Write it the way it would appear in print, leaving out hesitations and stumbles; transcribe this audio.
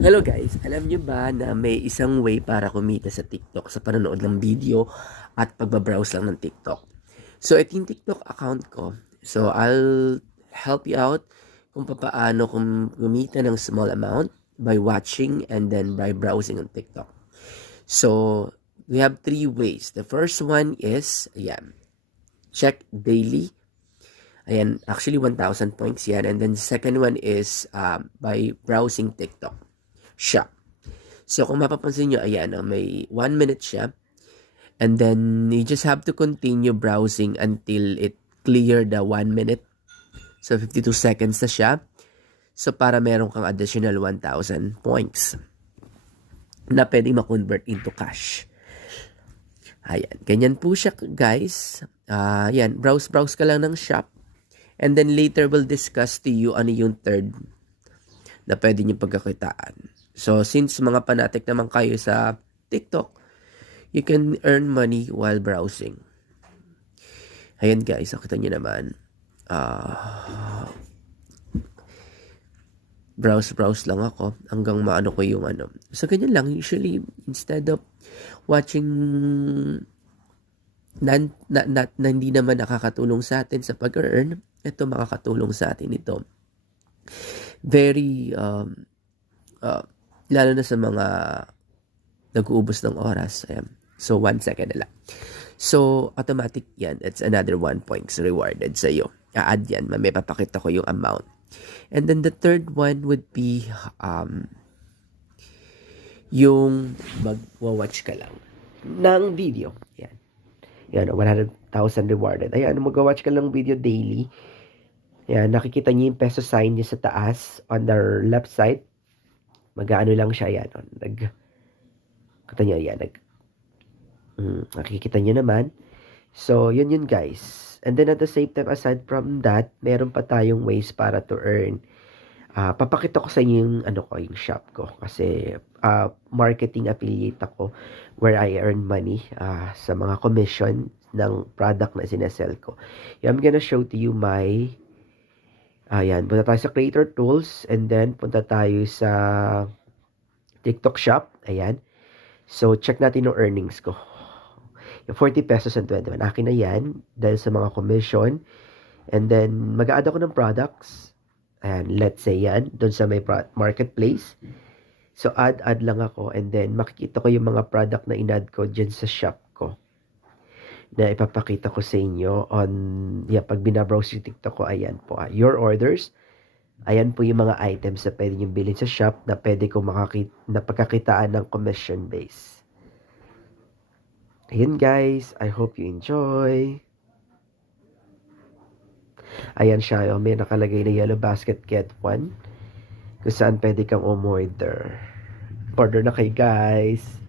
Hello guys, alam niyo ba na may isang way para kumita sa TikTok sa panonood ng video at pagbabrowse lang ng TikTok. So ito yung TikTok account ko. So I'll help you out kung paano kumita ng small amount by watching and then by browsing on TikTok. So we have three ways. The first one is, ayan, check daily. Ayan, actually 1,000 points yan. And then the second one is by browsing TikTok Shop. So, kung mapapansin nyo, ayan, may 1 minute siya. And then, you just have to continue browsing until it clear the 1 minute. So, 52 seconds na siya. So, para meron kang additional 1,000 points na pwedeng ma-convert into cash. Ayan, ganyan po siya, guys. Ayan, browse ka lang ng shop. And then, later we'll discuss to you ano yung third na pwede nyo pagkakitaan. So, since mga fanatic naman kayo sa TikTok, you can earn money while browsing. Ayan guys, nakita nyo naman. Browse lang ako hanggang maano ko yung ano. So, ganyan lang. Usually, instead of watching na hindi naman nakakatulong sa atin sa pag-earn, ito makakatulong sa atin ito. Very, lalo na sa mga nag-uubos ng oras. Ayan. So, 1 second na lang. So, automatic yan. It's another 1 points rewarded sa iyo. A-add yan. May papakita ko yung amount. And then, the third one would be yung mag-watch ka lang ng video. Yan. Yan, 100,000 rewarded. Ayan, mag-watch ka lang video daily. Yan, nakikita niyo yung peso sign niya sa taas on the left side. Mag-ano lang siya yan. Kata niya yan. Nakikita niyo naman. So, yun guys. And then at the same time, aside from that, meron pa tayong ways para to earn. Papakita ko sa inyo yung, yung shop ko. Kasi marketing affiliate ako where I earn money sa mga commission ng product na sinesell ko. I'm gonna show to you my ayan, punta tayo sa Creator Tools and then punta tayo sa TikTok Shop. Ayan. So, check natin yung earnings ko. Yung 40 pesos and 21. Akin na yan dahil sa mga commission. And then, mag-a-add ako ng products. Ayan, let's say yan. Doon sa may marketplace. So, add lang ako. And then, makikita ko yung mga product na in-add ko dyan sa shop ko. Na ipapakita ko sa inyo on, pag binabrowse yung TikTok ko, ayan po. Your orders. Ayan po yung mga items na pwede nyo bilhin sa shop na pwede ko na pagkakitaan ng commission base. Ayan guys, I hope you enjoy. Ayan siya, may nakalagay na yellow basket get one. Kung saan pwede kang umorder. Order na kayo guys.